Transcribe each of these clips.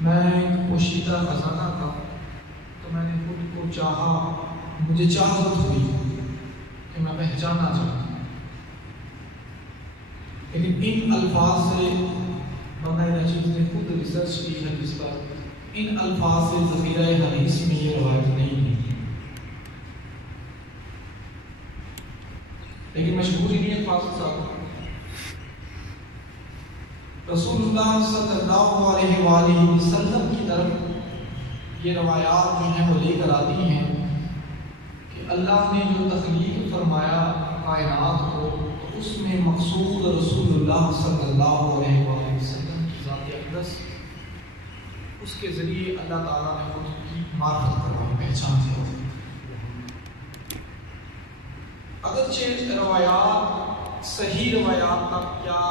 میں ایک پوشیدہ خزانہ تھا، تو میں نے خود کو چاہا، مجھے چاہت ہوئی کہ میں پہچانا چاہتا، لیکن ان الفاظ سے بندہ نشید نے خود ریسرچ کی حدیث پر، ان الفاظ سے ذخیرہ حدیث میں یہ روایت نہیں ہے، لیکن مشہور انہی الفاظ کے ساتھ رسول اللہ صلی اللہ علیہ وآلہ وسلم کی طرف یہ روایات جو ہیں وہ لے کر آتی ہیں کہ اللہ نے جو تخلیق فرمایا کائنات کو، تو اس میں مقصود رسول اللہ صلی اللہ علیہ وآلہ وسلم کی ذات اقدس، اس کے ذریعے اللہ تعالیٰ نے خود کی معرفت کروائی، پہچان دی۔ اگرچہ روایات صحیح روایات تک یا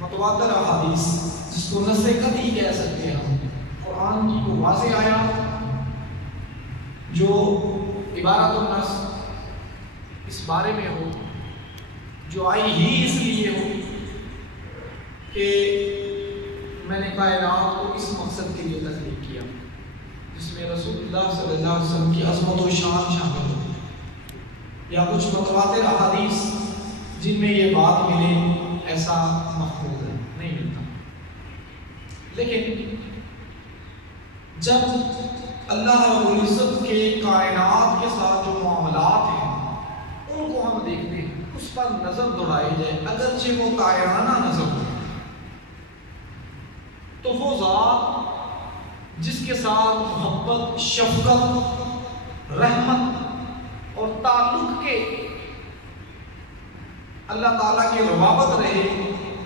متواتر احادیث جس کو نص قطعی کہہ سکتے ہیں ہم، قرآن کی کو واضح آیات جو عبارت النص اس بارے میں ہو، جو آئی ہی اس لیے ہو کہ میں نے کائنات کو اس مقصد کے لیے تخلیق کیا، جس میں رسول اللہ صلی اللہ علیہ وسلم کی عظمت و شان شامل ہو، یا کچھ متواتر احادیث جن میں یہ بات ملے، ایسا محفوظ ہے، نہیں ملتا۔ لیکن جب اللہ رب العزت کے کائنات کے ساتھ جو معاملات ہیں ان کو ہم دیکھتے ہیں، اس پر نظر دوڑائی جائے، اگرچہ وہ قاہرانہ نظر ہو، تو وہ ذات جس کے ساتھ محبت، شفقت، رحمت اور تعلق کے اللہ تعالیٰ کی روابط رہے،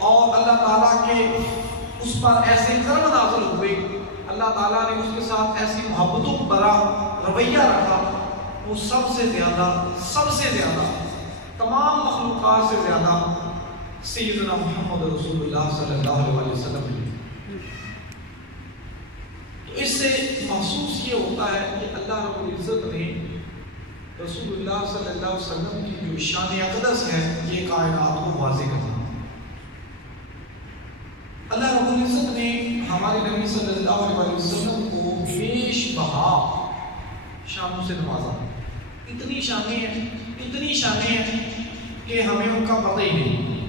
اور اللہ تعالیٰ کے اس پر ایسے کرم نازل ہوئے، اللہ تعالیٰ نے اس کے ساتھ ایسی محبتوں برا رویہ رکھا، وہ سب سے زیادہ تمام مخلوقات سے زیادہ سیدنا محمد رسول اللہ صلی اللہ علیہ وسلم ہے۔ تو اس سے محسوس یہ ہوتا ہے کہ اللہ رب العزت نے رسول اللہ صلی اللہ علیہ وسلم کی جو شان اقدس ہے یہ کائنات کو واضح کرنا۔ اللہ رب العزت نے ہمارے نبی صلی اللہ علیہ وسلم کو بیش بہا شانوں سے نوازا، اتنی شانیں ہیں کہ ہمیں ان کا پتہ ہی نہیں،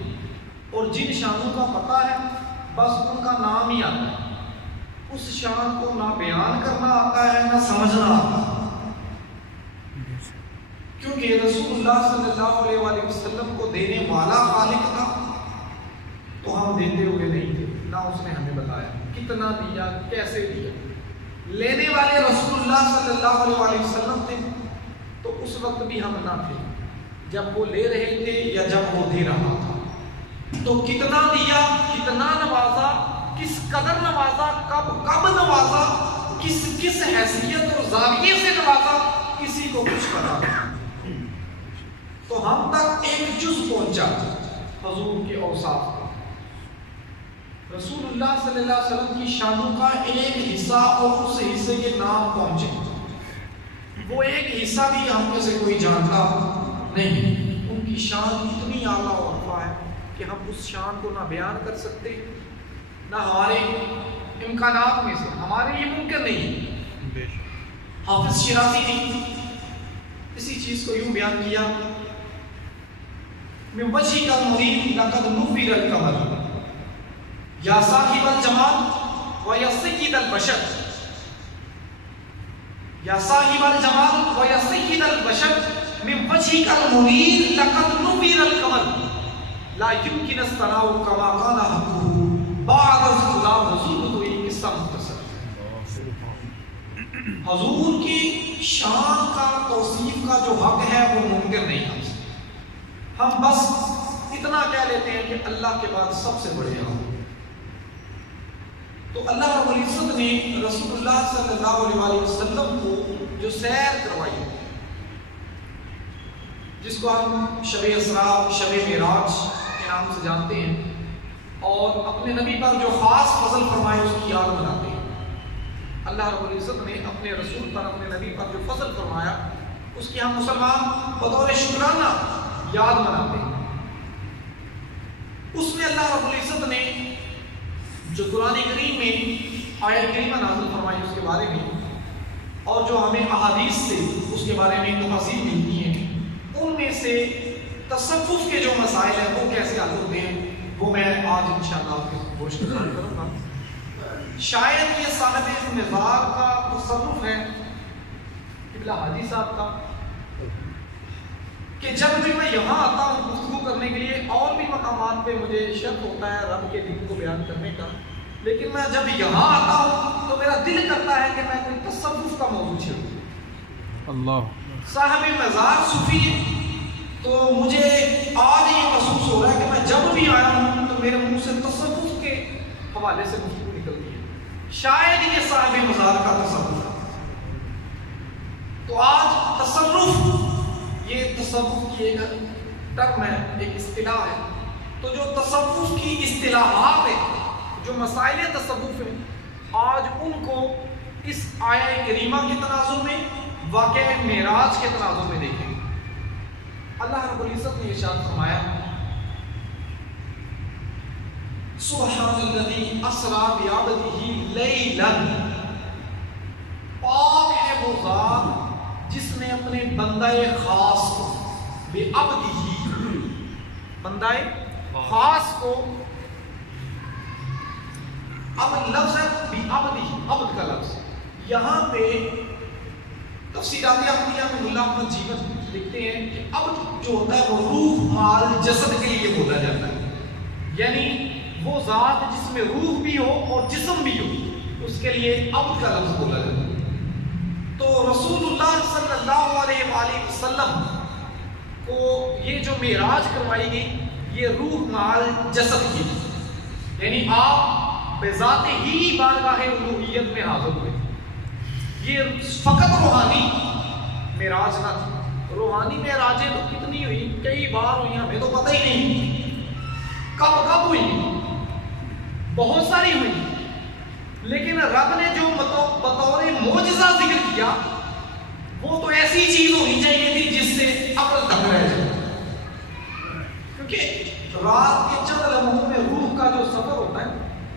اور جن شانوں کا پتہ ہے بس ان کا نام ہی آتا ہے، اس شان کو نہ بیان کرنا آتا ہے نہ سمجھنا آتا ہے، کیونکہ رسول اللہ صلی اللہ علیہ وآلہ وسلم کو دینے والا خالق تھا، تو ہم دیتے ہوئے نہیں تھے، نہ اس نے ہمیں بتایا کتنا دیا، کیسے دیا۔ لینے والے رسول اللہ صلی اللہ علیہ وآلہ وسلم تھے، تو اس وقت بھی ہم نہ تھے جب وہ لے رہے تھے یا جب وہ دے رہا تھا، تو کتنا دیا، کتنا نوازا، کس قدر نوازا، کب نوازا، کس حیثیت اور زاویے سے نوازا، کسی کو کچھ پتا نہیں۔ تو ہم تک ایک جز پہنچا حضور کے اوصاف کا، رسول اللہ صلی اللہ علیہ وسلم کی شانوں کا ایک حصہ، اور اس حصے کے نام پہنچے، وہ ایک حصہ بھی ہم میں سے کوئی جانتا نہیں۔ ان کی شان اتنی اعلیٰ و ارفع ہے کہ ہم اس شان کو نہ بیان کر سکتے، نہ ہمارے امکانات میں سے، ہمارے یہ ممکن نہیں۔ حافظ شیرازی نے اسی چیز کو یوں بیان کیا، من وجهك المريد لقد نفر القمر یا صاحب الجمال و یا سید البشر، یا صاحب الجمال و یا سید البشر، من وجهك المريد لقد نفر القمر لا يمكن الثناء كما كان حقه بعد الظلام حضور تو یہ قصہ مختصر۔ حضور کی شان کا توصیف کا جو حق ہے وہ ممکن نہیں ہے، ہم بس اتنا کہہ لیتے ہیں کہ اللہ کے بعد سب سے بڑے ہیں۔ تو اللہ رب العزت نے رسول اللہ صلی اللہ علیہ وسلم کو جو سیر کروائی، جس کو ہم شب اسراء، شب معراج کے نام سے جانتے ہیں، اور اپنے نبی پر جو خاص فضل فرمائے اس کی یاد مناتے ہیں۔ اللہ رب العزت نے اپنے رسول پر، اپنے نبی پر جو فضل فرمایا اس کی ہم مسلمان بطور شکرانہ یاد مناتے ہیں۔ اس میں اللہ رب العزت نے جو قرآن کریم میں آیت کریمہ نازل فرمائی اس کے بارے میں، اور جو ہمیں احادیث سے اس کے بارے میں تفاصیل ملتی ہیں، ان میں سے تصوف کے جو مسائل ہیں وہ کیسے حل ہوتے ہیں وہ میں آج انشاءاللہ آپ کے گوشت گزار کروں گا۔ شاید یہ صاحب مزار کا تصوف ہے قبلہ حاجی صاحب کا کہ جب بھی میں یہاں آتا ہوں گفتگو کرنے کے لیے، اور بھی مقامات پہ مجھے شک ہوتا ہے رب کے دین کو بیان کرنے کا، لیکن میں جب یہاں آتا ہوں تو میرا دل کرتا ہے کہ میں کوئی تصوف کا موضوع چھیڑوں۔ اللہ صاحب مزار صوفی ہے، تو مجھے آج یہ محسوس ہو رہا ہے کہ میں جب بھی آیا ہوں تو میرے منہ سے تصوف کے حوالے سے گفتگو نکلتی ہے، شاید یہ صاحب مزار کا تصوف ہے۔ تو آج تصرف، یہ تصوف کی ایک ٹرم ہے، ایک اصطلاح ہے، تو جو تصوف کی اصطلاحات ہیں، جو مسائل تصوف ہیں، آج ان کو اس آیہ کریمہ کے تناظر میں، واقعہ معراج کے تناظر میں دیکھیں۔ اللہ رب العزت نے ارشاد فرمایا سبحان الذی اسری بعبدہ لیلا، پاک ہے وہ ذات جس نے اپنے بندہ خاص کو، بعبدہ بندہ خاص کو، اب لفظ ہے بعبدہ، عبد کا لفظ، یہاں پہ تفسیرات احمدیہ میں ملا احمد جیون لکھتے ہیں کہ عبد جو ہوتا ہے وہ روح مال جسد کے لیے بولا جاتا ہے، یعنی وہ ذات جس میں روح بھی ہو اور جسم بھی ہو، اس کے لیے عبد کا لفظ بولا جاتا ہے۔ تو رسول اللہ صلی اللہ علیہ وآلہ وسلم کو یہ جو معراج کروائی گئی، یہ روح مال جسد کی، یعنی آپ بذات ہی بارگاہ الوہیت میں حاضر ہوئے۔ یہ فقط روحانی معراج نہ تھی، روحانی معراجیں تو کتنی ہوئی، کئی بار ہوئی، ہمیں تو پتہ ہی نہیں کب کب ہوئی، بہت ساری ہوئی، لیکن رب نے جو بطور معجزہ ذکر کیا وہ تو ایسی چیز ہونی چاہیے تھی جس سے عقل تک رہ جائے، کیونکہ رات کے چند لمحوں میں روح کا جو سفر ہوتا ہے،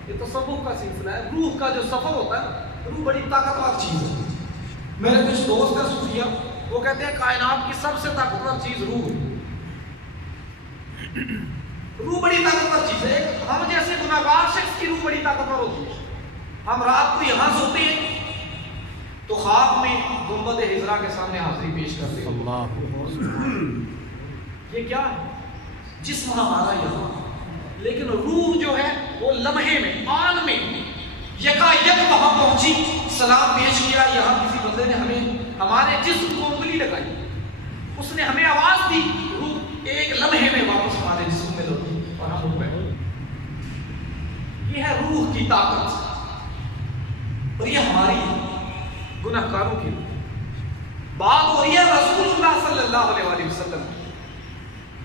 یہ تصوف کا سلسلہ ہے، روح کا جو سفر ہوتا ہے، روح بڑی طاقتور چیز ہے۔ میرے کچھ دوست ہیں صوفیہ، وہ کہتے ہیں کائنات کی سب سے طاقتور چیز روح ہے، روح بڑی طاقتور چیز ہے۔ ہم جیسے گناہگار شخص کی روح بڑی طاقتور ہوتی ہے، ہم رات کو یہاں سوتے ہیں تو خواب میں گنبد حضرا کے سامنے حاضری پیش کرتے ہیں، یہ کیا ہے؟ جسم ہمارا یہاں، لیکن روح جو ہے وہ لمحے میں، آن میں یکا یک وہاں پہنچی، سلام پیش کیا، یہاں کسی بندے نے ہمیں ہمارے جسم کو انگلی لگائی، اس نے ہمیں آواز دی، روح ایک لمحے میں واپس ہمارے جسم میں لوٹی اور ہم اٹھ بیٹھے۔ یہ ہے روح کی طاقت، اور یہ ہماری گناہگاروں کی بات ہو رہی ہے رسول اللہ صلی اللہ علیہ وآلہ وسلم کی۔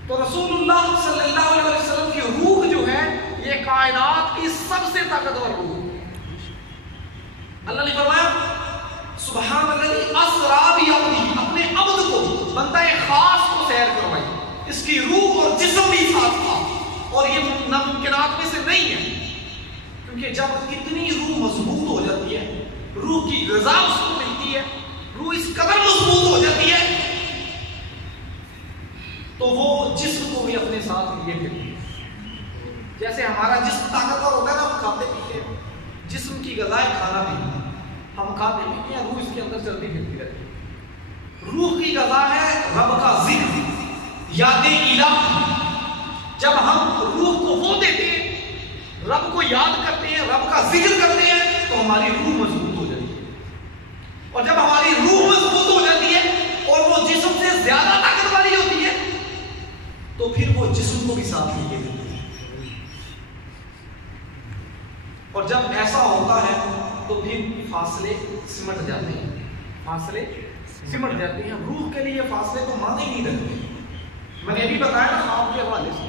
تو رسول اللہ صلی اللہ علیہ وسلم کی روح جو ہے یہ کائنات کی سب سے طاقتور روح۔ اللہ نے فرمایا سبحان الذی اسری بعبدہ، اپنے عبد کو، بندہ خاص کو سیر کروائی، اس کی روح اور جسم بھی ساتھ تھا، اور یہ ناممکنات میں سے نہیں ہے، کیونکہ جب اتنی روح مضبوط ہو جاتی ہے، روح کی غذا اس کو ملتی ہے، روح اس قدر مضبوط ہو جاتی ہے تو وہ جسم کو بھی اپنے ساتھ لیے پھرتی ہے۔ جیسے ہمارا جسم طاقتور ہوتا ہے نا، ہم کھاتے پیتے ہیں، جسم کی غذا ہے کھانا پینا، ہم کھاتے پیتے ہیں، روح اس کے اندر چلتی پھرتی رہتی ہے۔ روح کی غذا ہے رب کا ذکر، یاد الہ۔ جب ہم روح کو وہ دیتے ہیں، رب کو یاد کرتے ہیں، رب کا ذکر کرتے ہیں، تو ہماری روح مضبوط ہو جاتی ہے، اور جب ہماری روح مضبوط ہو جاتی ہے اور وہ جسم سے زیادہ طاقت والی ہوتی ہے تو پھر وہ جسم کو بھی ساتھ لیے دیتی ہے، اور جب ایسا ہوتا ہے تو پھر فاصلے سمٹ جاتے ہیں، فاصلے سمٹ جاتے ہیں۔ روح کے لیے فاصلے تو مانے ہی نہیں رکھتے۔ میں نے ابھی بتایا نا خواب کے حوالے سے،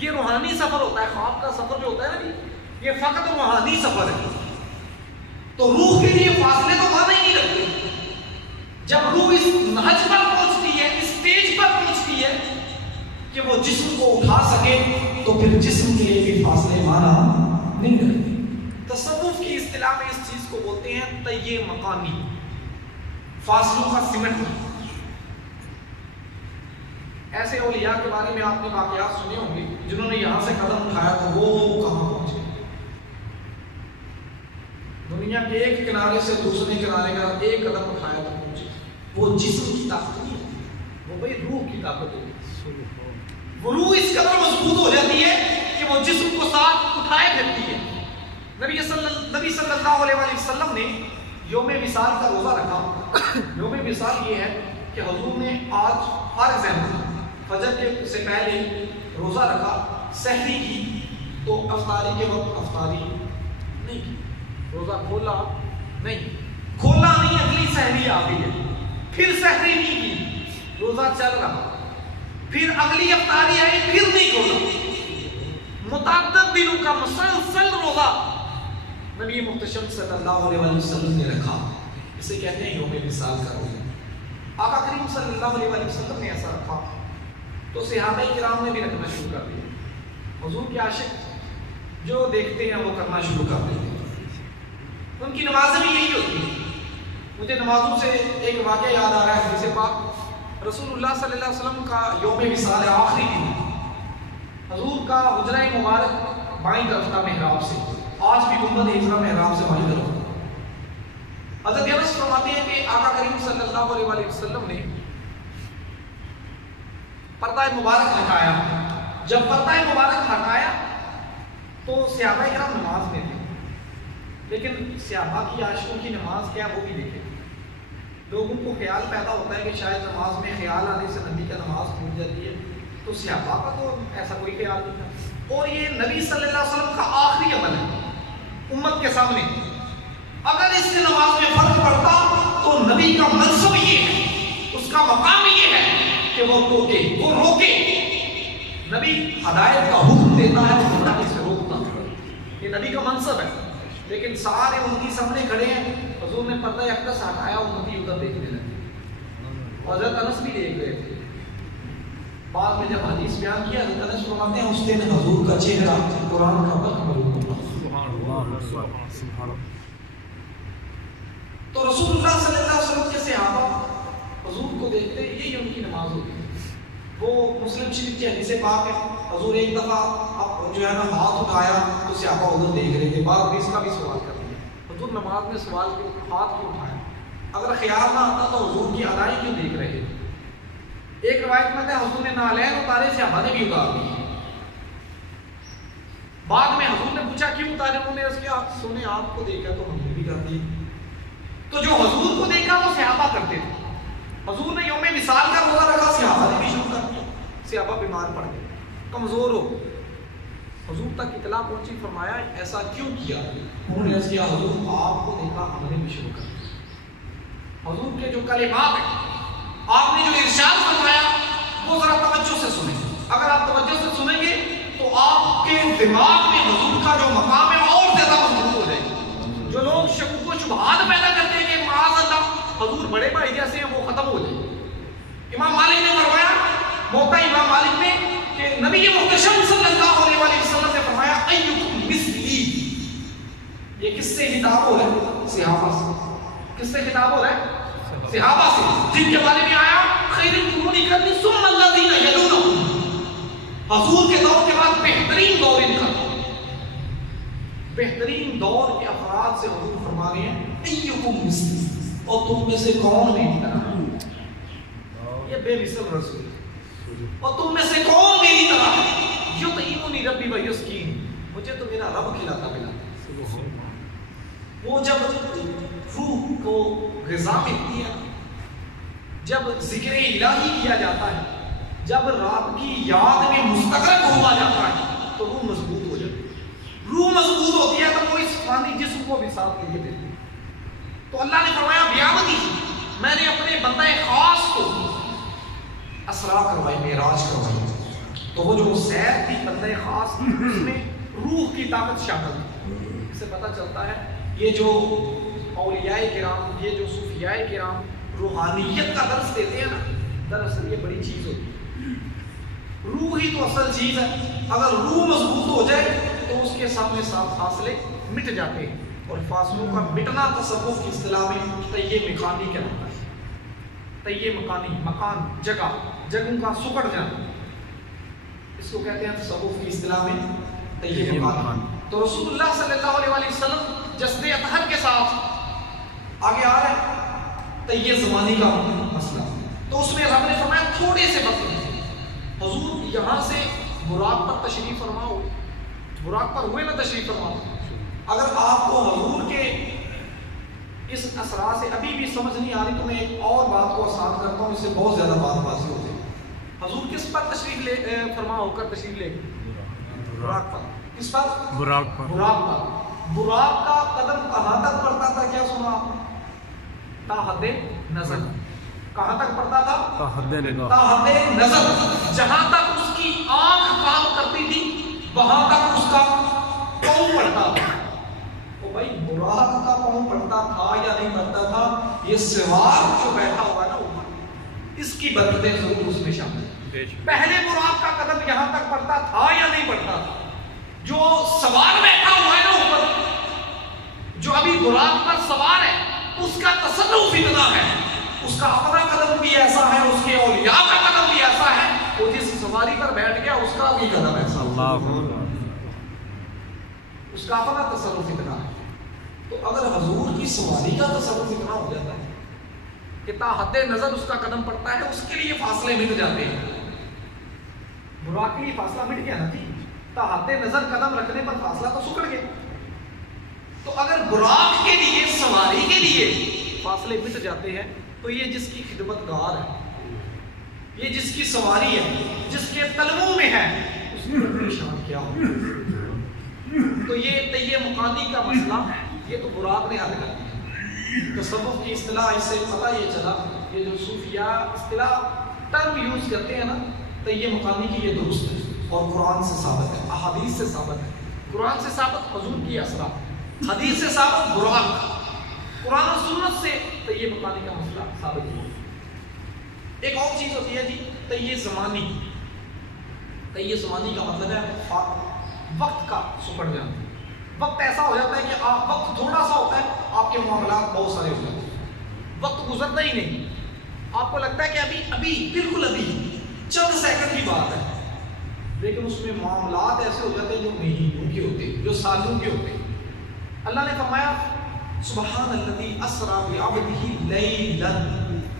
یہ روحانی سفر ہوتا ہے، خواب کا سفر جو ہوتا ہے نا یہ فقط روحانی سفر ہے، تو روح کے لیے فاصلے تو مانے ہی نہیں رکھتے۔ جب روح اس نہج پر پہنچتی ہے، اس سٹیج پر پہنچتی ہے کہ وہ جسم کو اٹھا سکے، تو پھر جسم کے لیے بھی فاصلے مانا نہیں رکھتے۔ اصطلاح میں اس چیز کو بولتے ہیں طی مکانی، فاصلوں کا سمٹنا۔ ایسے اولیاء کے بارے میں آپ نے واقعات سنے ہوں گے جنہوں نے یہاں سے قدم اٹھایا تو وہ کہاں پہنچے، دنیا کے ایک کنارے سے دوسرے کنارے کا ایک قدم اٹھایا تو پہنچے۔ وہ جسم کی طاقت نہیں ہے، وہ بھائی روح کی طاقت ہے۔ وہ روح اس قدر مضبوط ہو جاتی ہے کہ وہ جسم کو ساتھ اٹھائے پھرتی ہے۔ نبی صلی اللہ علیہ وسلم نے یوم وصال کا روزہ رکھا۔ یوم وصال یہ ہے کہ حضور نے آج فار ایگزامپل فجر کے سے پہلے روزہ رکھا، سحری کی تو افطاری کے وقت افطاری نہیں کی، روزہ کھولا نہیں، اگلی سحری آ گئی ہے، پھر سحری نہیں کی، روزہ چل رہا، پھر اگلی افطاری آئی، پھر نہیں کھولا، متعدد دنوں کا مسلسل روزہ نبی محتشم صلی اللہ علیہ وسلم نے رکھا۔ اسے کہتے ہیں یوم وصال کا روزہ۔ آقا کریم صلی اللہ علیہ وسلم نے ایسا رکھا تو صحابہ کرام نے بھی رکھنا شروع کر دیا۔ حضور کے عاشق جو دیکھتے ہیں وہ کرنا شروع کر دیتے ہیں۔ ان کی نمازیں بھی یہی ہوتی ہیں۔ مجھے نمازوں سے ایک واقعہ یاد آ رہا ہے، حدیث پاک رسول اللہ صلی اللہ علیہ وسلم کا یوم وصال آخری دن، حضور کا حجرہ مبارک بائیں طرف تھا محراب سے، آج بھی گنبد ہجرہ محراب سے بائیں طرف۔ حضرت انس فرماتے ہیں کہ آقا کریم صلی اللہ علیہ وسلم نے پردہ مبارک ہٹایا۔ جب پردہ مبارک ہٹایا تو صحابہ کرام نماز میں تھے، لیکن صحابہ کی عاشقوں کی نماز کیا وہ بھی دیکھے۔ لوگوں کو خیال پیدا ہوتا ہے کہ شاید نماز میں خیال آنے سے نبی کا نماز ٹوٹ جاتی ہے، تو صحابہ کا تو ایسا کوئی خیال نہیں تھا۔ اور یہ نبی صلی اللہ علیہ وسلم کا آخری عمل ہے امت کے سامنے، اگر اس سے نماز میں فرق پڑتا تو نبی کا منصب یہ ہے، اس کا مقام یہ ہے کہ وہ ٹوکے، وہ روکے۔ نبی ہدایت کا حکم دیتا ہے، وہ ہدایت سے روکتا ہے، یہ نبی کا منصب ہے۔ لیکن سارے امتی سامنے کھڑے ہیں، حضور نے پردہ اقدس ہٹایا، امتی ادھر دیکھنے لگے، حضرت انس بھی دیکھ گئے تھے۔ بعد میں جب حدیث بیان کیا حضرت انس فرماتے ہیں اس دن حضور کا چہرہ قرآن کا معلوم ہوا۔ تو رسول اللہ صلی اللہ علیہ وسلم کے صحابہ حضور کو دیکھتے، یہی ان کی نماز ہوتی ہے۔ وہ مسلم شریف کی حدیث پاک ہے، حضور ایک دفعہ جو ہے نا ہاتھ اٹھایا تو صحابہ ادھر دیکھ رہے تھے، بعد میں اس کا بھی سوال کر دیا، حضور نماز میں سوال کیوں، ہاتھ کیوں اٹھایا؟ اگر خیال نہ آتا تو حضور کی ادائی کیوں دیکھ رہے تھے؟ ایک روایت میں حضور نے نالین اتارے، صحابہ نے بھی اتار دی۔ بعد میں حضور نے پوچھا کیوں اتارے، انہوں نے اس کے سنے آپ کو دیکھا تو ہم نے بھی کر دی۔ تو جو حضور کو دیکھا وہ صحابہ کرتے تھے۔ حضور نے یوم وصال کا روزہ رکھا، صحابہ نے بھی شروع کر دیا، صحابہ بیمار پڑ گئے، کمزور ہو، حضور تک اطلاع پہنچی، فرمایا ایسا کیوں کیا؟ انہوں نے کیا حضور آپ کو دیکھا ہم نے بھی شروع کر دیا۔ حضور کے جو کلمات ہیں، آپ نے جو ارشاد فرمایا وہ ذرا توجہ سے سنیں، اگر آپ توجہ سے سنیں گے تو آپ کے دماغ میں حضور کا جو مقام ہے اور زیادہ مضبوط ہو جائے گا۔ جو لوگ شک و شبہات پیدا کرتے ہیں کہ معاذ اللہ حضور بڑے بھائی جیسے ہیں، وہ ختم ہو جائے۔ امام مالک نے فرمایا، موتا امام مالک میں، کہ نبی محتشم صلی اللہ علیہ وسلم نے فرمایا ایکم مثلی۔ یہ کس سے خطاب ہو رہا ہے؟ صحابہ سے۔ کس سے خطاب ہو رہا ہے؟ صحابہ سے، جن کے بارے میں آیا خیر القرون قرنی ثم الذین یلونہم، حضور کے دور کے بعد بہترین دور ان کا، بہترین دور کے افراد سے حضور فرما رہے ہیں ایکم مثلی، اور تم میں سے کون میری طرح؟ یہ بے مثل رسول، اور تم میں سے کون میری طرح؟ یطعمنی ربی ویسقین، مجھے تو میرا رب کھلاتا پلاتا۔ وہ جب روح کو غذا ملتی ہے، جب ذکر الہی کیا جاتا ہے، جب رات کی یاد میں مستغرق ہوا جاتا ہے تو روح مضبوط ہو جاتی ہے۔ روح مضبوط ہوتی ہے تو وہ اس فانی جسم کو بھی ساتھ لے دیتی ہے۔ تو اللہ نے فرمایا بیامتی، میں نے اپنے بندہ خاص کو اسرا کروائی، معراج کروائی۔ تو وہ جو سیر تھی بندہ خاص کی، اس میں روح کی طاقت شامل تھی۔ اس سے پتہ چلتا ہے یہ جو اولیاء کرام، یہ جو صوفیاء کرام روحانیت کا درس دیتے ہیں نا، دراصل یہ بڑی چیز ہوتی ہے۔ روح ہی تو اصل چیز ہے، اگر روح مضبوط ہو جائے تو اس کے سامنے ساتھ فاصلے مٹ جاتے ہیں۔ اور فاصلوں کا مٹنا تصوف کی اصطلاح میں تیہ مکانی کہلاتا ہے. تیہ مکانی، مکان جگہ، جگہوں کا سکڑ جانا، اس کو کہتے ہیں تصوف کی اصطلاح میں تیہ مکانی. تو رسول اللہ صلی اللہ علیہ وسلم جسد اطہر کے ساتھ آگے آ رہے ہیں تیہ زمانی کا مسئلہ. تو اس میں رب نے فرمایا تھوڑے سے وقت میں حضور یہاں سے براق پر تشریف فرماؤ، براق پر ہوئے نا تشریف فرماؤ. اگر آپ کو حضور کے اس اسرار سے ابھی بھی سمجھ نہیں آ رہی تو میں ایک اور بات کو آسان کرتا ہوں، اس سے بہت زیادہ بات واضح ہوتی ہے. حضور کس پر تشریف لے فرما ہو کر تشریف لے؟ براق پر. کس پر؟ براق پر. براق پر. براق کا قدم کہاں تک پڑتا تھا؟ کیا سنا؟ تا حد نظر. کہاں تک پڑتا تھا؟ تا حد نظر. جہاں تک اس کی آنکھ کام کرتی تھی وہاں تک اس کا پاؤں پڑتا تھا. تو بھائی براق کا پاؤں پڑتا تھا یا نہیں پڑتا تھا؟ یہ سوار جو بیٹھا ہوا ہے نا اس کی برکتیں ضرور اس میں شامل ہیں. پہلے براق کا قدم یہاں تک پڑتا تھا یا نہیں پڑتا تھا؟ جو سوار بیٹھا ہوا ہے نا اوپر، جو ابھی براق پر سوار ہے، اس کا تصرف اتنا ہے، اس کا اپنا قدم بھی ایسا ہے، اس کے اولیاء کا قدم بھی ایسا ہے، وہ جس سواری پر بیٹھ گیا اس کا بھی قدم ایسا. اس کا اپنا تصرف اتنا ہے. تو اگر حضور کی سواری کا تصرف اتنا ہو جاتا ہے کہ تا حد نظر اس کا قدم پڑتا ہے، اس کے لیے فاصلے مٹ جاتے ہیں. براق کے لیے فاصلہ مٹ گیا نا جی، تا حد نظر قدم رکھنے پر فاصلہ تو سکڑ گیا. تو اگر براق کے لیے، سواری کے لیے فاصلے مٹ جاتے ہیں تو یہ جس کی خدمت گار ہے، یہ جس کی سواری ہے، جس کے تلووں میں ہے، اس کی پریشان کیا ہو. تو یہ تیہ مکانی کا مسئلہ یہ تو براق نے حل کر دیا. تصوف کی اصطلاح اس سے پتہ یہ چلا، یہ جو صوفیاء اصطلاح ٹرم یوز کرتے ہیں نا تیہ مکانی کی، یہ درست ہے اور قرآن سے ثابت ہے، احادیث سے ثابت ہے. قرآن سے ثابت حضور کی اسرار، حدیث سے ثابت براق، قرآن و سنت سے تیہ مکانی کا مسئلہ ثابت ہوا. ایک اور چیز ہوتی ہے جی تیہ زمانی. تیہ زمانی کا مطلب ہے وقت کا سکڑ جانا. وقت ایسا ہو جاتا ہے کہ آپ وقت تھوڑا سا ہوتا ہے، آپ کے معاملات بہت سارے ہو جاتے ہیں، وقت گزرتا ہی نہیں. آپ کو لگتا ہے کہ ابھی بالکل ابھی چند سیکنڈ کی بات ہے، لیکن اس میں معاملات ایسے ہو جاتے ہیں جو مہینوں کے ہوتے ہیں، جو سالوں کے ہوتے ہیں. اللہ نے فرمایا سبحان الذی اسری بعبدہ لیلا.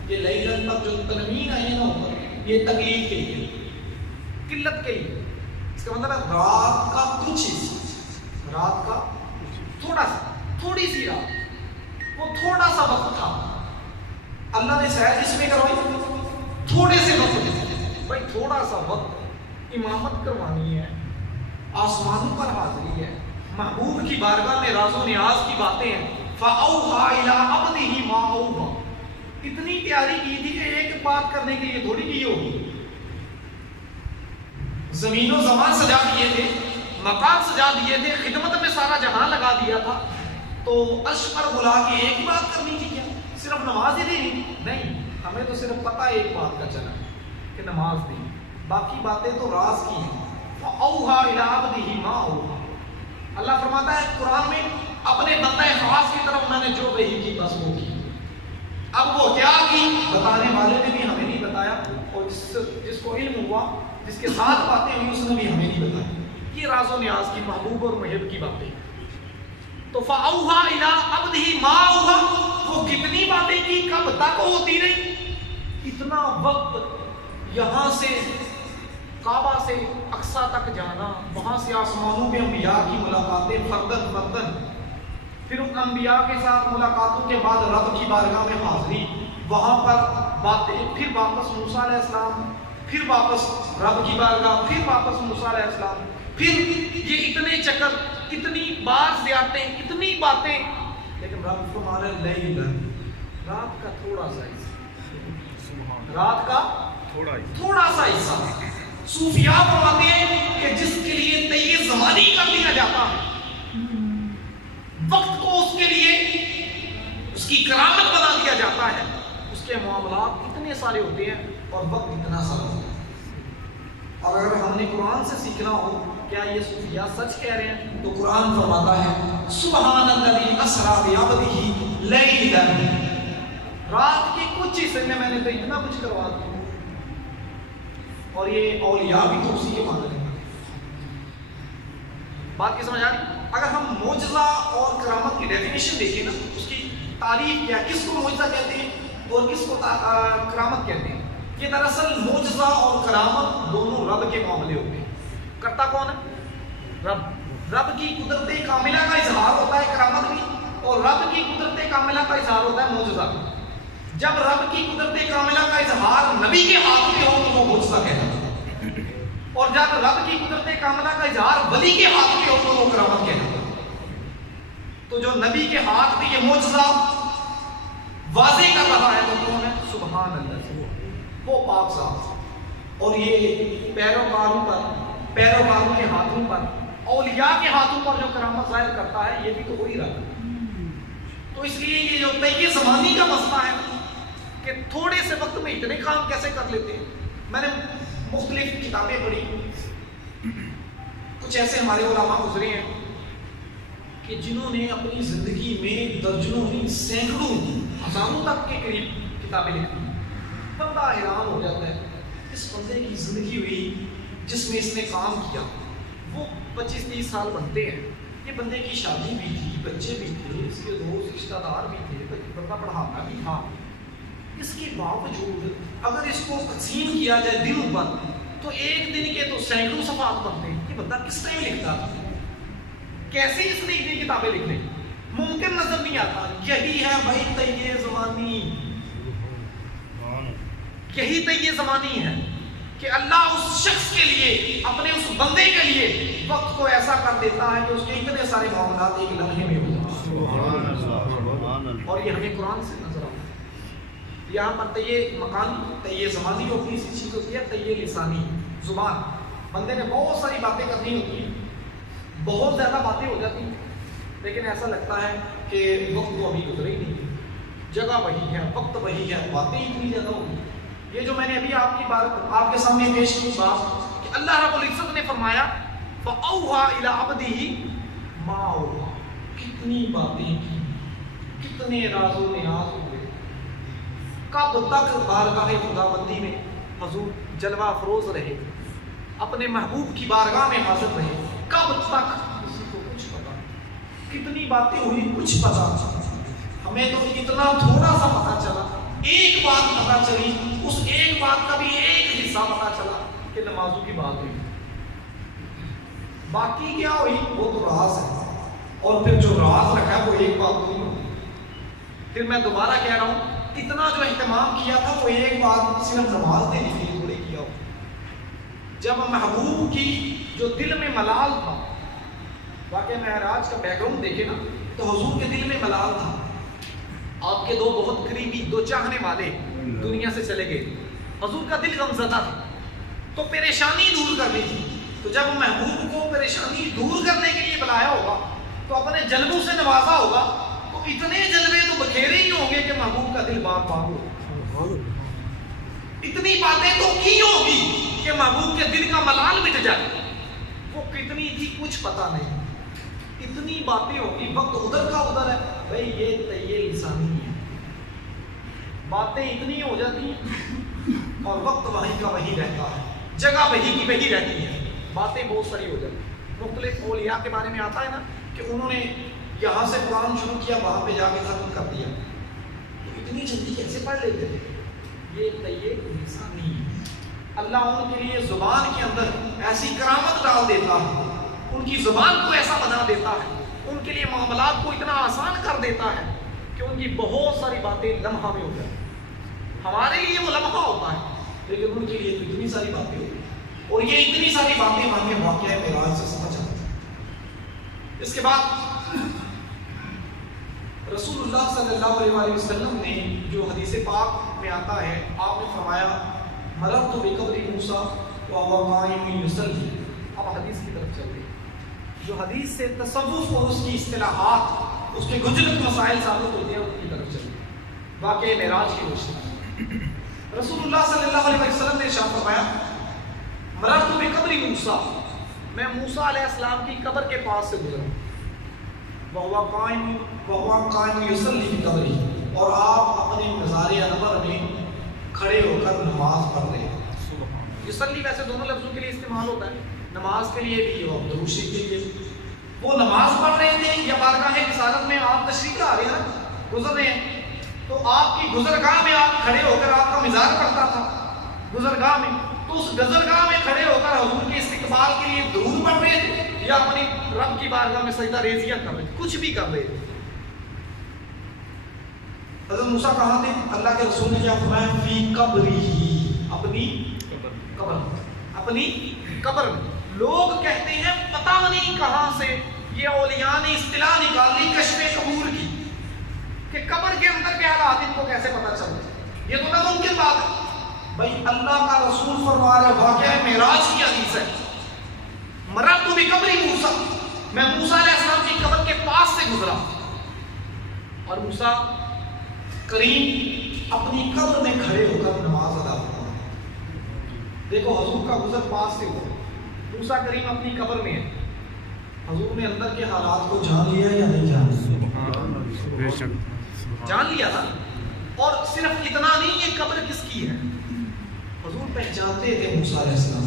یہ لیلا پر جو تنوین ہے نا اوپر، یہ تکلیف کے لیے، قلت کے لیے. اس کا مطلب ہے رات کا کچھ حصہ، رات کا تھوڑا سا، تھوڑی سی رات، وہ تھوڑا سا وقت تھا. اللہ نے سیر اس میں کروائی تھوڑے سے وقت میں. بھائی تھوڑا سا وقت، امامت کروانی ہے، آسمانوں پر حاضری ہے، محبوب کی بارگاہ میں راز و نیاز کی باتیں ہیں. فَأَوْحَا إِلَىٰ عَبْدِهِ مَا أَوْحَا. اتنی تیاری کی تھی کہ ایک بات کرنے کے لیے تھوڑی کی ہوگی. زمین و زمان سجا دیے تھے، مکان سجا دیے تھے، خدمت میں سارا جہاں لگا دیا تھا. تو عرش پر بلا کے ایک بات کرنی تھی کیا؟ صرف نماز ہی نہیں، ہمیں تو صرف پتہ ایک بات کا چلا کہ نماز دی، باقی باتیں تو راز کی ہیں. فَأَوْحَا إِلَىٰ عَبْدِهِ مَا أَوْحَا. اللہ فرماتا ہے قرآن میں اپنے بندہ خاص کی طرف میں نے جو وحی کی بس وہ کی. اب وہ کیا کی بتانے والے نے بھی ہمیں نہیں بتایا، اور جس کو علم ہوا، جس کے ساتھ باتیں ہوئی، اس نے بھی ہمیں نہیں بتایا. یہ راز و نیاز کی، محبوب اور محب کی باتیں. تو فَأَوْحَا إِلَىٰ عَبْدِهِ مَا أَوْحَا. وہ کتنی باتیں کی، کب تک ہوتی رہی؟ اتنا وقت یہاں سے کعبہ سے اقصیٰ تک جانا، وہاں سے آسمانوں پہ انبیاء کی ملاقاتیں فردن، پھر ان انبیاء کے ساتھ ملاقاتوں کے بعد رب کی بارگاہ میں حاضری، وہاں پر باتیں، پھر واپس موسیٰ علیہ السلام، پھر واپس رب کی بارگاہ، پھر واپس موسیٰ علیہ السلام، پھر یہ اتنے چکر، اتنی بار زیارتیں، اتنی باتیں. لیکن رب فرما رہے لیلا، رات کا تھوڑا سا حصہ، رات کا تھوڑا سا حصہ. صوفیاء فرماتے ہیں کہ جس کے لیے تیہ زمانی کر دیا جاتا ہے، وقت کو اس کے لیے اس کی کرامت بنا دیا جاتا ہے، اس کے معاملات اتنے سارے ہوتے ہیں اور وقت اتنا سارا ہوتا ہے. اور اگر ہم نے قرآن سے سیکھنا ہو کیا یہ صوفیاء سچ کہہ رہے ہیں؟ تو قرآن فرماتا ہے سبحان الذی اسریٰ بعبدہ لیلا، رات کے کچھ حصے میں نے تو اتنا کچھ کروا دیا. اور یہ اولیاء بھی تو اسی کے ماننے ہیں. بات کی سمجھ آ رہی؟ اگر ہم معجزہ اور کرامت کی ڈیفینیشن دیکھیں نا، اس کی تعریف کیا، کس کو معجزہ کہتے ہیں اور کس کو کرامت کہتے ہیں، کہ دراصل معجزہ اور کرامت دونوں رب کے معاملے ہوتے ہیں. کرتا کون ہے؟ رب. رب کی قدرت کاملہ کا اظہار ہوتا ہے کرامت بھی، اور رب کی قدرت کاملہ کا اظہار ہوتا ہے معجزہ بھی. جب رب کی قدرت کاملہ کا اظہار نبی کے ہاتھ میں ہو تو وہ معجزہ کہلاتا ہے، اور جب رب کی قدرت کاملہ کا اظہار ولی کے ہاتھ میں ہو تو وہ کرامت کہلاتا ہے. تو جو نبی کے ہاتھ میں یہ معجزہ واضح کر رہا ہے تو کون ہے؟ سبحان اللہ، وہ پاک صاحب. اور یہ پیروکاروں کے ہاتھوں پر، اولیاء کے ہاتھوں پر جو کرامت ظاہر کرتا ہے یہ بھی تو وہی رہا. تو اس لیے یہ جو طی زمانی کا مسئلہ ہے کہ تھوڑے سے وقت میں اتنے کام کیسے کر لیتے ہیں. میں نے مختلف کتابیں پڑھی، کچھ ایسے ہمارے علماء گزرے ہیں کہ جنہوں نے اپنی زندگی میں درجنوں نہیں سینکڑوں ہزاروں تک کے قریب کتابیں لکھی. بندہ حیران ہو جاتا ہے اس بندے کی زندگی ہوئی جس میں اس نے کام کیا، وہ 25-30 سال بنتے ہیں. یہ بندے کی شادی بھی تھی، بچے بھی تھے، اس کے دوست رشتہ دار بھی تھے، بندہ پڑھاتا بھی تھا. اس کے باوجود اگر اس کو تقسیم کیا جائے دنوں پر تو ایک دن کے تو سینکڑوں صفحات بنتے ہیں. یہ بندہ کس ٹائم لکھتا تھا؟ کیسے اس نے اتنی کتابیں لکھ لی؟ ممکن نظر نہیں آتا. یہی ہے بھائی طی زمانی، یہی طی زمانی ہے کہ اللہ اس شخص کے لیے، اپنے اس بندے کے لیے وقت کو ایسا کر دیتا ہے کہ اس کے اتنے سارے معاملات ایک لمحے میں ہو جاتے ہیں. اور یہ ہمیں قرآن سے نظر آتا ہے. یہاں پر طی مکانی، طی زمانی ہوتی ہے، اسی چیز ہوتی ہے طی لسانی، زبان. بندے نے بہت ساری باتیں کرنی ہوتی ہیں، بہت زیادہ باتیں ہو جاتی ہیں، لیکن ایسا لگتا ہے کہ وقت تو ابھی گزرے ہی نہیں. جگہ وہی ہے، وقت وہی ہے، باتیں اتنی زیادہ ہوگی. یہ جو میں نے ابھی آپ کی بات آپ کے سامنے پیش کی بات کہ اللہ رب العزت نے فرمایا فَأَوْحَىٰ إِلَىٰ عَبْدِهِ مَا أَوْحَىٰ، کتنی باتیں کی، کتنے راز و نیاز ہوئے. کب تک بارگاہ خداوندی میں حضور جلوہ افروز رہے، اپنے محبوب کی بارگاہ میں حاضر رہے، کب تک کسی کو کچھ پتا. کتنی باتیں ہوئی کچھ پتا. ہمیں تو اتنا تھوڑا سا پتا چلا، ایک بات پتا چلی، اس ایک بات کا بھی ایک حصہ پتا چلا کہ نمازوں کی بات ہوئی. باقی کیا ہوئی وہ تو راز ہے، اور پھر جو راز رکھا ہے وہ ایک بات نہیں ہوتی. پھر میں دوبارہ کہہ رہا ہوں، اتنا جو اہتمام کیا تھا وہ ایک بات صرف نماز دینے کے لیے تھوڑے کیا ہو. جب محبوب کی جو دل میں ملال تھا، واقعہ معراج کا بیک گراؤنڈ دیکھے نا تو حضور کے دل میں ملال تھا. آپ کے دو بہت قریبی، دو چاہنے والے دنیا سے چلے گئے. حضور کا دل غمزدہ تھا تو پریشانی دور کرنی تھی. تو جب محبوب کو پریشانی دور کرنے کے لیے بلایا ہوگا تو اپنے جلبوں سے نوازا ہوگا تو اتنے جلوے تو بکھیرے ہی ہوں گے کہ محبوب کا دل باغ باغ ہو. اتنی باتیں تو کی ہوگی کہ محبوب کے دل کا ملال مٹ جائے. وہ کتنی تھی کچھ پتا نہیں. اتنی باتیں ہوگی، وقت ادھر کا ادھر ہے. بھائی یہ طی لسانی ہے، باتیں اتنی ہو جاتی ہیں اور وقت وہی کا وہی رہتا ہے، جگہ وہی کی وہی رہتی ہے، باتیں بہت ساری ہو جاتی ہیں. مختلف اولیاء کے بارے میں آتا ہے نا کہ انہوں نے یہاں سے قرآن شروع کیا، وہاں پہ جا کے ختم کر دیا. تو اتنی جلدی کیسے پڑھ لیتے تھے؟ یہ طی لسانی ہے. اللہ ان کے لیے زبان کے اندر ایسی کرامت ڈال دیتا ہے، ان کی زبان کو ایسا بنا دیتا ہے، ان کے لیے معاملات کو اتنا آسان کر دیتا ہے کہ ان کی بہت ساری باتیں لمحہ میں ہو جائیں. ہمارے لیے وہ لمحہ ہوتا ہے لیکن ان کے لیے تو اتنی ساری باتیں ہوتی ہیں. اور یہ اتنی ساری باتیں ہمیں واقعہ معراج سے سمجھ آتی ہیں. اس کے بعد رسول اللہ صلی اللہ علیہ وسلم نے جو حدیث پاک میں آتا ہے، آپ نے فرمایا مررت بقبر موسیٰ وهو قائم یصلی. اب حدیث کی طرف چلتے ہیں جو حدیث سے تصوف اور اس کی اصطلاحات، اس کے گجلت مسائل ثابت ہوتے ہیں، ان کی طرف چلتے ہیں. واقعہ معراج کی روشنی رسول اللہ صلی اللہ علیہ وسلم نے ارشاد فرمایا مررت بقبر موسیٰ، میں موسیٰ علیہ السلام کی قبر کے پاس سے گزرا وَهُوَ قَائِمٌ يُصَلِّي فِي قَبْرِهِ، اور آپ اپنے مزار انور میں کھڑے ہو کر نماز پڑھ رہے ہیں. یصلی ویسے دونوں لفظوں کے لیے استعمال ہوتا ہے، نماز کے لیے بھی اور درود شریف کے لیے. وہ نماز پڑھ رہے تھے یا بارگاہ رسالت میں آپ تشریف لا رہے ہیں نا، گزر رہے ہیں، تو آپ کی گزرگاہ میں آپ کھڑے ہو کر آپ کا مزار پڑتا تھا گزرگاہ میں، تو اس گزرگاہ میں کھڑے ہو کر حضور کے استقبال کے لیے درود پڑھ رہے تھے یا اپنی رب کی بارگاہ میں سجدہ ریزیاں کر رہے تھے، کچھ بھی کر رہے تھے. حضرت موسیٰ کہاں تھے؟ اللہ کے رسول نے کیا فرمایا؟ فی قبرہ، اپنی قبر میں. لوگ کہتے ہیں پتہ نہیں کہاں سے یہ اولیاء نے اصطلاح نکال لی کشف قبور کی کہ قبر کے اندر کے حالات ان کو کیسے پتہ چل رہے. یہ تو ناممکن بات ہے بھائی. اللہ کا رسول فرما رہا ہے، واقعہ معراج کی حدیث ہے، مررت بقبر موسیٰ، میں موسیٰ علیہ السلام کی قبر کے پاس سے گزرا اور موسیٰ کریم اپنی قبر میں کھڑے ہو کر نماز ادا کرتا. دیکھو حضور کا گزر پاس سے ہوا، موسیٰ کریم اپنی قبر میں ہے، حضور نے اندر کے حالات کو جان لیا یا نہیں جان لیا؟ جان لیا تھا. اور صرف اتنا نہیں، یہ قبر کس کی ہے حضور پہچانتے تھے موسیٰ علیہ السلام.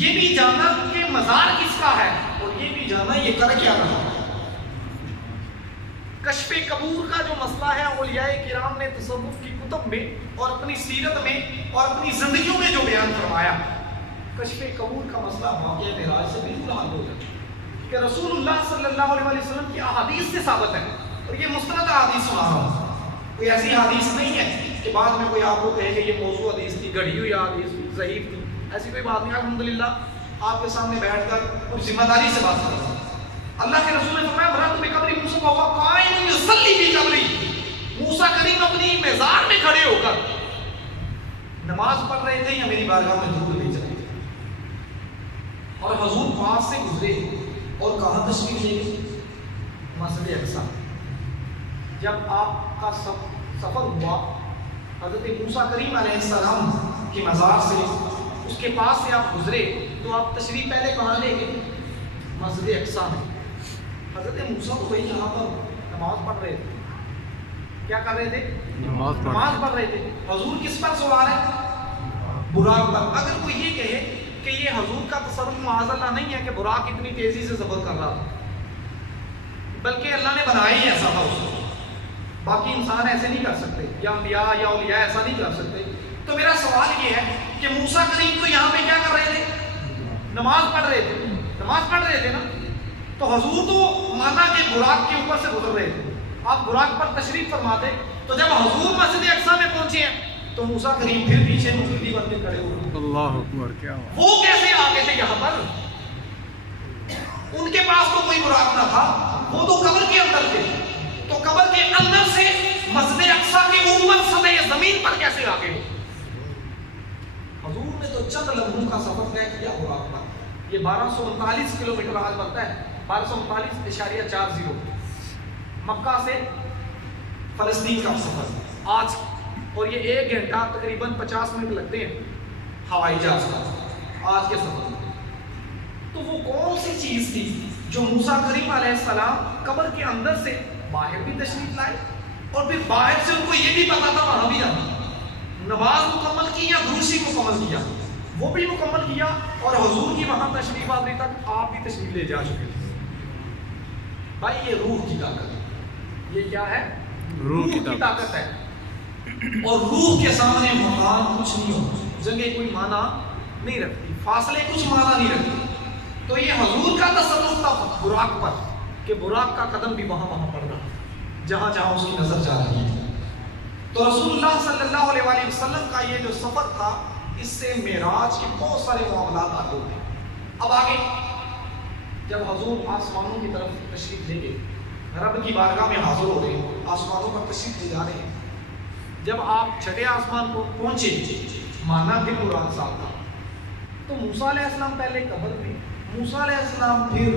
یہ بھی جانا کہ مزار کس کا ہے، اور یہ بھی جانا یہ کر کیا رہا. کشف قبور کا جو مسئلہ ہے اولیاء کرام نے تصوف کی کتب میں اور اپنی سیرت میں اور اپنی زندگیوں میں جو بیان فرمایا، کشف قبور کا مسئلہ واقعہ معراج سے بالکل حل ہو جاتا ہے کہ رسول اللہ صلی اللہ علیہ وسلم کی احادیث سے ثابت ہے. اور یہ مستند احادیث سنا رہا ہوں، کوئی ایسی حدیث نہیں ہے کہ بعد میں کوئی آپ کو کہے کہ یہ موضوع حدیث تھی، گڑھی ہوئی حدیث تھی، ضعیف تھی، ایسی کوئی بات نہیں. الحمدللہ آپ کے سامنے بیٹھ کر کچھ ذمہ داری سے بات کر رہا ہوں. اللہ کے رسول نے فرمایا مررت بقبر موسیٰ وهو قائم يصلي في قبره، موسیٰ کریم اپنی مزار میں کھڑے ہو کر نماز پڑھ رہے تھے یا میری بارگاہ میں درود بھیج رہے تھے. اور حضور پاس سے گزرے اور کہاں تشریف لے گئے؟ مسجد اقصی. جب آپ کا سفر ہوا حضرت موسیٰ کریم علیہ السلام کی مزار سے، اس کے پاس سے آپ گزرے، تو آپ تشریف پہلے کہاں لے گئے؟ مسجد اقصی میں. حضرت موسیٰ تو وہی یہاں پر نماز پڑھ رہے تھے. کیا کر رہے تھے؟ نماز پڑھ رہے تھے. حضور کس پر سوار ہے؟ براق پر. اگر کوئی یہ کہے کہ یہ حضور کا تصرف معاذ اللہ نہیں ہے کہ براق اتنی تیزی سے سفر کر رہا تھا، بلکہ اللہ نے بنایا ہی ایسا تھا اس کو، باقی انسان ایسے نہیں کر سکتے، یا انبیاء یا اولیاء ایسا نہیں کر سکتے. تو میرا سوال یہ ہے کہ موسیٰ کریم تو یہاں پہ کیا کر رہے تھے؟ نماز پڑھ رہے تھے. نماز پڑھ رہے تھے نا، تو حضور تو مانا کہ براق کے اوپر سے گزر رہے تھے، آپ براق پر تشریف فرماتے. تو جب حضور مسجد اقصی میں پہنچے ہیں تو موسیٰ کریم پھر پیچھے مسجد بن کے کھڑے ہوئے. اللہ اکبر. کیا وہ کیسے آ گئے تھے یہاں پر؟ ان کے پاس تو کوئی براق نہ تھا، وہ تو قبر کے اندر تھے. تو قبر کے اندر سے مسجد اقصی کے اوپر سطح زمین پر کیسے آ گئے؟ حضور نے تو چند لمحوں کا سفر طے کیا براق پر. یہ 1239 کلومیٹر آج بنتا ہے، 1239.40 مکہ سے فلسطین کا سفر آج. اور یہ 1 گھنٹہ تقریباً 50 منٹ لگتے ہیں ہوائی جہاز کا آج کے سفر میں. تو وہ کون سی چیز تھی جو موسیٰ کریم علیہ السلام قبر کے اندر سے باہر بھی تشریف لائے، اور پھر باہر سے ان کو یہ بھی پتا تھا وہاں بھی جانا، نماز مکمل کی یا دروشی مکمل کیا، وہ بھی مکمل کیا، اور حضور کی وہاں تشریف آوری تک آپ بھی تشریف لے جا چکے تھے. بھائی یہ روح کی طاقت ہے. یہ کیا ہے؟ روح کی طاقت ہے. اور روح کے سامنے مقام کچھ نہیں ہوتا، جگہ کوئی معنی نہیں رکھتی، فاصلے کچھ معنی نہیں رکھتی. تو یہ حضور کا تصرف تھا براق پر کہ براق کا قدم بھی وہاں پڑ رہا جہاں جہاں اس کی نظر جا رہی ہے. تو رسول اللہ صلی اللہ علیہ وسلم کا یہ جو سفر تھا، اس سے معراج کے بہت سارے معاملات آتے ہیں. اب آگے جب حضور آسمانوں کی طرف تشریف لے گئے، رب کی بارگاہ میں حاضر ہو رہے ہیں، آسمانوں پر تشریف لے جا رہے ہیں. جب آپ چھٹے آسمان کو پہنچے، مانا پھر مراد صاحب تھا. تو موسیٰ علیہ السلام پہلے قبر میں، موسیٰ علیہ السلام پھر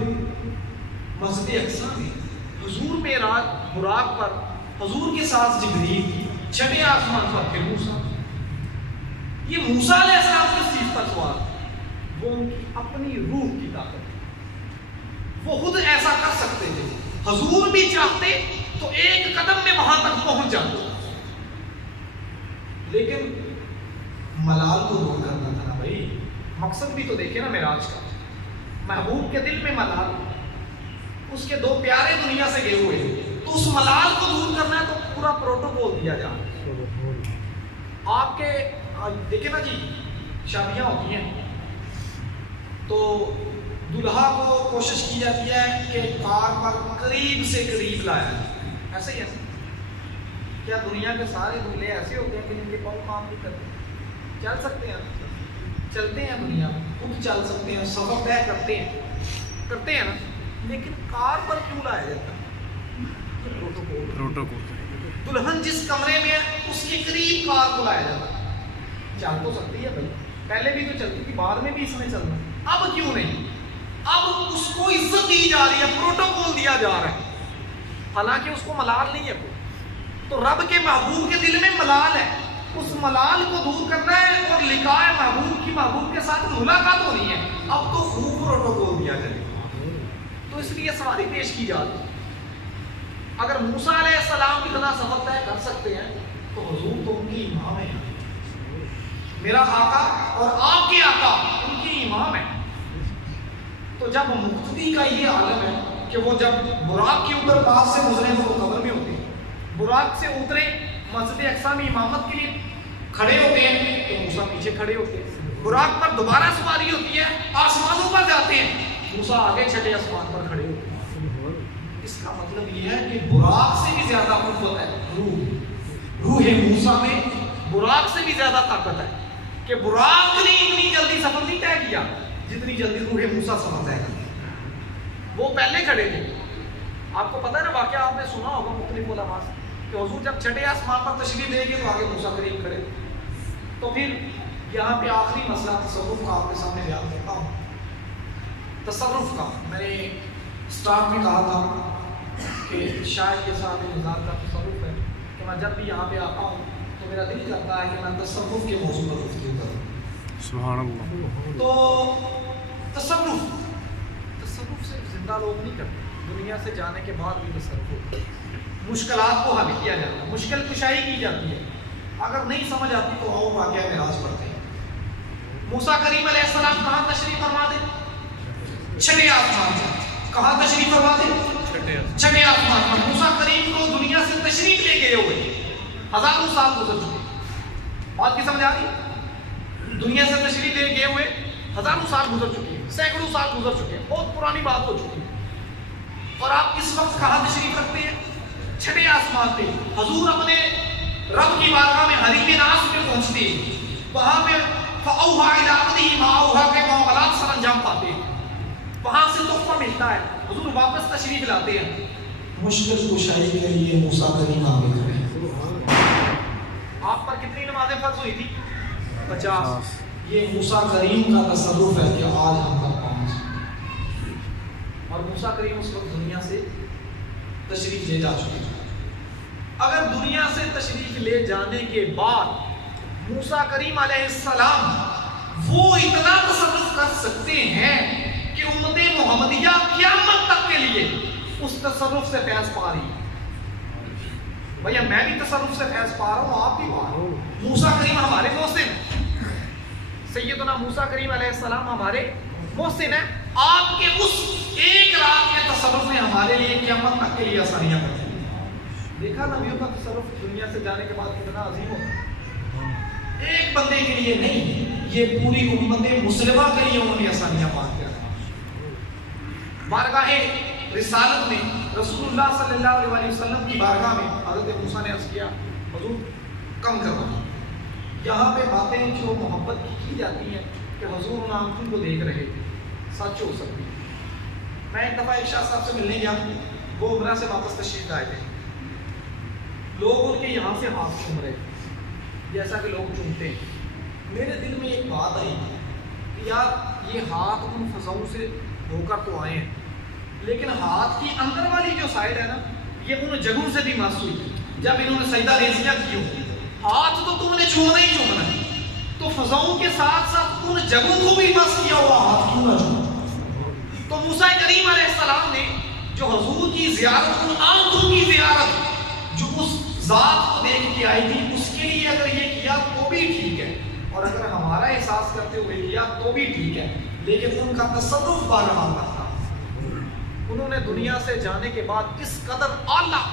مسجد اقصی میں، حضور معراج براق پر، حضور کے ساتھ جبریل، چھٹے آسمان پر پھر موسیٰ. یہ موسیٰ علیہ السلام کس چیز پر سوال؟ وہ ان کی اپنی روح کی طاقت ہے. وہ خود ایسا کر سکتے تھے. حضور بھی چاہتے تو ایک قدم میں وہاں تک پہنچ جاتے, لیکن ملال کو دور کرنا تھا نا بھائی. مقصد بھی تو دیکھیں نا معراج کا. محبوب کے دل میں ملال, اس کے دو پیارے دنیا سے گئے ہوئے, تو اس ملال کو دور کرنا ہے تو پورا پروٹوکول دیا جا رہا ہے. آپ کے دیکھیں نا جی, شادیاں ہوتی ہیں تو دلہا کو کوشش کی جاتی ہے کہ کار پر قریب سے قریب لایا جائے. ایسے ہی ہے. کیا دنیا کے سارے دلہے ایسے ہوتے ہیں کہ جن کے پاؤں کام نہیں کرتے؟ چل سکتے ہیں, چلتے ہیں دنیا میں, خود چل سکتے ہیں, سفر طے کرتے ہیں نا, لیکن کار پر کیوں لایا جاتا ہے؟ پروٹوکول. دلہن جس کمرے میں ہے اس کے قریب کار کو لایا جاتا ہے. چل تو سکتی ہے بھائی, پہلے بھی تو چلتی تھی, بعد میں بھی اس میں چلنا, اب کیوں نہیں؟ اب اس کو عزت دی جا رہی ہے, پروٹوکول دیا جا رہا ہے, حالانکہ اس کو ملال نہیں ہے. تو رب کے محبوب کے دل میں ملال ہے, اس ملال کو دور کرنا ہے اور لکھا ہے محبوب کی محبوب کے ساتھ ملاقات ہونی ہے. اب تو خوب پروٹوکول دیا جائے, تو اس لیے سواری پیش کی جاتی ہے. اگر موسیٰ علیہ السلام اتنا سفر طے کر سکتے ہیں تو حضور تو ان کی امام ہے. میرا آقا اور آپ کے آقا ان کی امام ہے. تو جب مقتدی کا یہ عالم ہے کہ وہ جب براق کے اوپر پاس سے گزرے تو وہ قبر میں ہوتے ہیں, براق سے اترے مسجد اقصی میں امامت کے لیے کھڑے ہوتے ہیں تو موسیٰ پیچھے کھڑے ہوتے ہیں. براق پر دوبارہ سواری ہوتی ہے, آسمانوں پر جاتے ہیں, موسیٰ آگے چھٹے آسمان پر کھڑے ہوتے ہیں. اس کا مطلب یہ ہے کہ براق سے بھی زیادہ قوت ہے روح موسیٰ میں, براق سے بھی زیادہ طاقت ہے کہ براق نے اتنی جلدی سفر نہیں طے کیا جتنی جلدی روح موسیٰ سفر طے کیا. وہ پہلے کھڑے تھے. آپ کو پتہ ہے نا واقعہ, آپ نے سنا ہوگا مختلف علماء سے کہ حضور جب چھٹے آسمان پر تشریف لے گئے تو آگے موسیٰ قریب کھڑے. تو پھر یہاں پہ آخری مسئلہ تصرف کا آپ کے سامنے بیان کرتا ہوں. تصرف کا میں نے اسٹارٹ میں کہا تھا کہ شاید یہ صاحب نظام کا تصرف ہے کہ میں جب بھی یہاں پہ آتا ہوں تو میرا دل کرتا ہے کہ میں تصرف کے موضوع پر گفتگو کروں. سبحان اللہ. تو تصرف صرف زندہ لوگ نہیں کرتے, دنیا سے جانے کے بعد بھی تصرف ہوتا ہے. مشکلات کو حل کیا جاتا ہے, مشکل کشائی کی جاتی ہے. اگر نہیں سمجھ آتی تو آؤ واقعہ معراج پڑھتے ہیں. موسیٰ کریم علیہ السلام کہاں تشریف فرما دے؟ چھٹے آسمان سے. کہاں تشریف فرما دے؟ چھٹے آسمان پر. موسیٰ کریم کو دنیا سے تشریف لے گئے ہوئے ہزاروں سال گزر چکے. بات کی سمجھ آ رہی؟ دنیا سے تشریف لے گئے ہوئے ہزاروں سال گزر چکے ہیں, سینکڑوں سال گزر چکے ہیں, بہت پرانی بات ہو چکی ہے. اور آپ اس وقت کہاں تشریف رکھتے ہیں؟ چھٹے آسمان پہ. حضور اپنے رب کی بارگاہ میں حریم ناز میں پہنچتے ہیں, وہاں پہ فَأَوْحَىٰ إِلَىٰ عَبْدِهِ مَا أَوْحَىٰ کے معاملات سر انجام پاتے ہیں. وہاں سے تحفہ ملتا ہے, حضور واپس تشریف لاتے ہیں. مشکل کشائی کے لیے موسیٰ کریم آگے کھڑے ہیں. آپ پر کتنی نمازیں فرض ہوئی تھی؟ 50. یہ موسیٰ کریم کا تصرف ہے کہ آج ہم تک پہنچ. اور موسیٰ کریم اس وقت دنیا سے تشریف لے جا چکے ہیں. اگر دنیا سے تشریف لے جانے کے بعد موسیٰ کریم علیہ السلام وہ اتنا تصرف کر سکتے ہیں کہ امت محمدیہ قیامت تک کے لیے اس تصرف سے فیض پا رہی ہے. بھیا میں بھی تصرف سے فیض پا رہا ہوں, آپ بھی پا رہے ہو. موسیٰ کریم ہمارے محسن, سیدنا موسیٰ کریم علیہ السلام ہمارے محسن ہیں. آپ کے اس ایک رات کے تصرف نے ہمارے لیے قیامت تک کے لیے آسانیاں کر دی. دیکھا نبیوں کا تصرف دنیا سے جانے کے بعد کتنا عظیم ہوتا ہے. ایک بندے کے لیے نہیں, یہ پوری امت مسلمہ کے لیے انہوں نے آسانیاں پا دیا. بارگاہ رسالت میں رسول اللہ صلی اللہ علیہ وسلم کی بارگاہ میں حضرت موسیٰ نے عرض کیا حضور کم کرو. یہاں پہ باتیں جو محبت کی جاتی ہیں کہ حضور ان آنکھوں کو دیکھ رہے تھے, سچ ہو سکتی ہے. میں ایک دفعہ ایک شاہ صاحب سے ملنے گیا, وہ عمرہ سے واپس تشریف لائے تھے. لوگ ان کے یہاں سے ہاتھ چوم رہے تھے جیسا کہ لوگ چومتے ہیں. میرے دل میں ایک بات آئی کہ یار یہ ہاتھ ان فضاؤں سے ہو کر تو آئے ہیں, لیکن ہاتھ کی اندر والی جو سائڈ ہے نا یہ ان جگہوں سے بھی مس ہوئی جب انہوں نے سجدہ ریزیاں کی ہوتی. ہاتھ تو تم نے چومنا ہی چومنا ہے, تو فضاؤں کے ساتھ ساتھ ان جگہوں کو بھی بس کیا ہوا ہاتھ کیوں نہ چھوڑا؟ تو موسیٰ کریم علیہ السلام نے جو حضور کی زیارت، ان آنکھوں کی زیارت جو اس ذات کو دیکھ کے آئی تھی، اس کے لیے اگر یہ کیا تو بھی ٹھیک ہے، اور اگر ہمارا احساس کرتے ہوئے کیا تو بھی ٹھیک ہے، لیکن ان کا تصرف بہرحال تھا۔ انہوں نے دنیا سے جانے کے بعد اس قدر اعلیٰ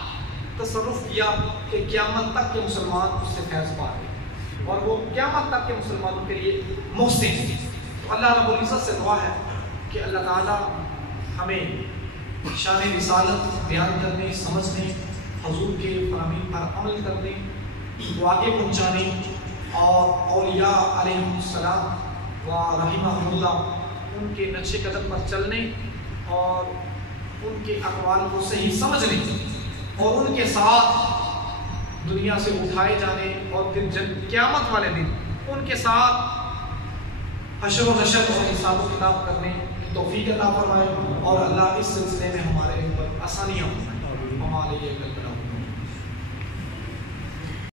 تصرف کیا کہ قیامت تک کے مسلمان اس سے فیض پا گئے، اور وہ قیامت تک کے مسلمانوں کے لیے محسن ہیں۔ تو اللہ رب العزت سے دعا ہے کہ اللہ تعالیٰ ہمیں شان رسالت بیان کرنے، سمجھنے، حضور کے فرامین پر عمل کرنے کو آگے پہنچانے، اور اولیاء علیہم السلام و رحمہ اللہ ان کے نقش قدم پر چلنے اور ان کے اقوال کو صحیح سمجھنے اور ان کے ساتھ دنیا سے اٹھائے جانے، اور پھر جب قیامت والے دن ان کے ساتھ حشر و نشر اور حساب و کتاب کرنے کی توفیق عطا فرمائے، اور اللہ اس سلسلے میں ہمارے اوپر آسانیاں فرمائے۔